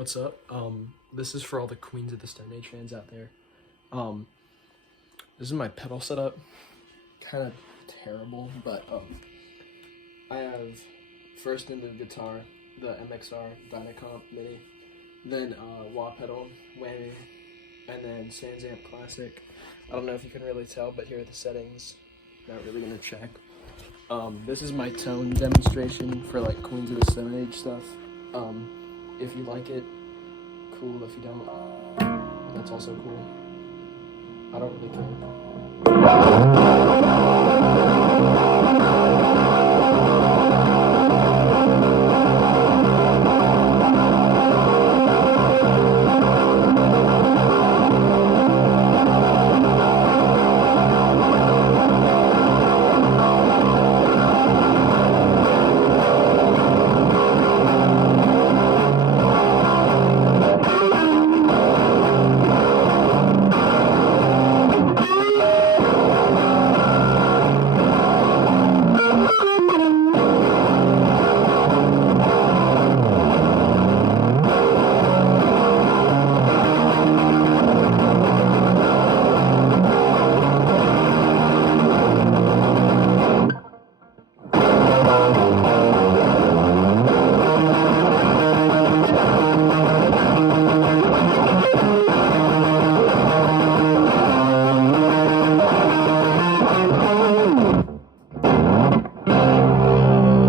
What's up? This is for all the Queens of the Stone Age fans out there. This is my pedal setup. Kind of terrible, but I have first into the guitar, the MXR Dynacomp Mini, then wah pedal, whammy, and then Sans Amp Classic. I don't know if you can really tell, but here are the settings. Not really gonna check. This is my tone demonstration for like Queens of the Stone Age stuff. If you like it, cool. If you don't, that's also cool. I don't really care.